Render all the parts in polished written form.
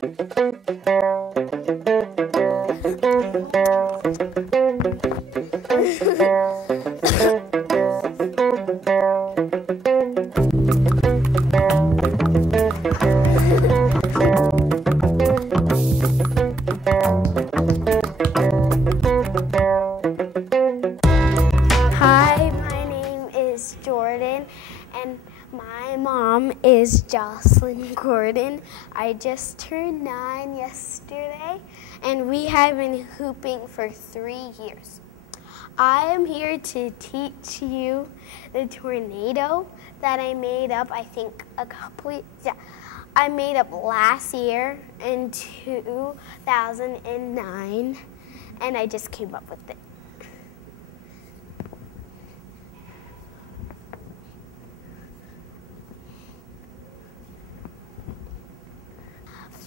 Hi, my name is Jordan, and my mom is Jocelyn Gordon. I just turned 9 yesterday, and we have been hooping for 3 years. I am here to teach you the tornado that I made up, I think I made up last year in 2009, and I just came up with it.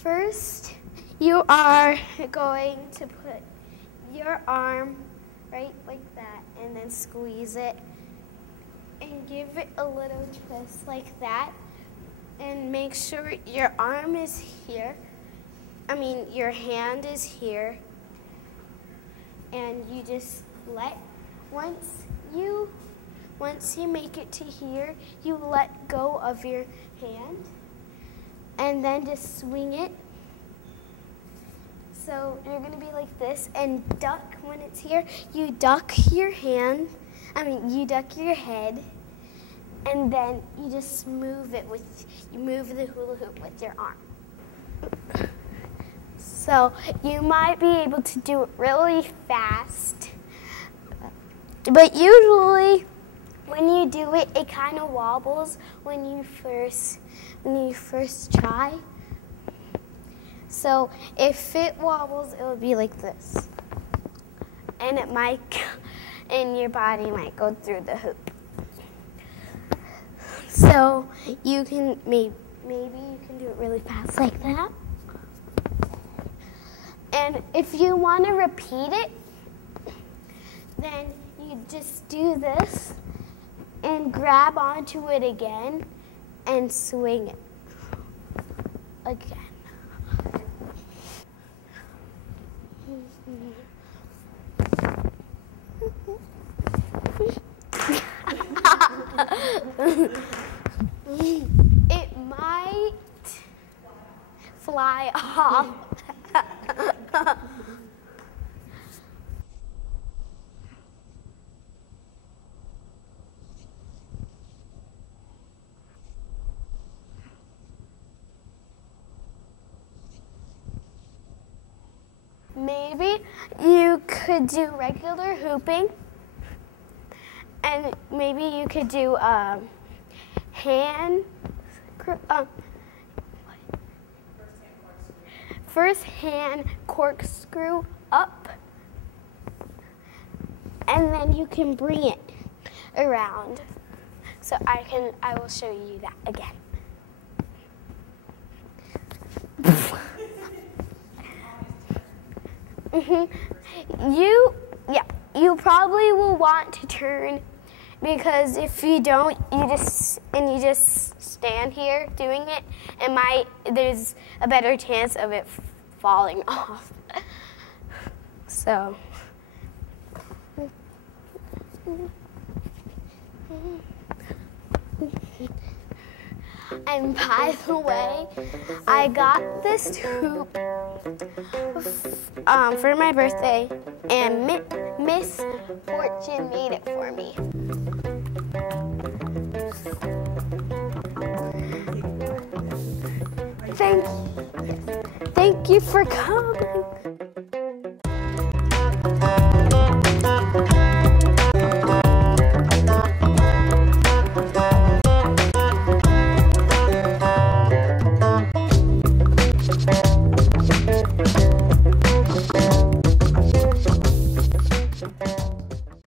First, you are going to put your arm right like that and then squeeze it and give it a little twist like that, and make sure your arm is here. Your hand is here, and you just once you make it to here, you let go of your hand and then just swing it. So you're gonna be like this and duck when it's here. You duck your hand, you duck your head, and then you just move it you move the hula hoop with your arm. So you might be able to do it really fast, but usually when you do it, it kind of wobbles when you first try. So if it wobbles, it will be like this, and and your body might go through the hoop. So you can maybe you can do it really fast like that. And if you want to repeat it, then you just do this and grab onto it again and swing it again. It might fly off. Maybe you could do regular hooping, and maybe you could do first hand corkscrew up, and then you can bring it around. So I will show you that again. You probably will want to turn, because if you don't, you just stand here doing it, and there's a better chance of it falling off. So. And by the way, I got this hoop for my birthday, and Miss Fortune made it for me. Thank you for coming.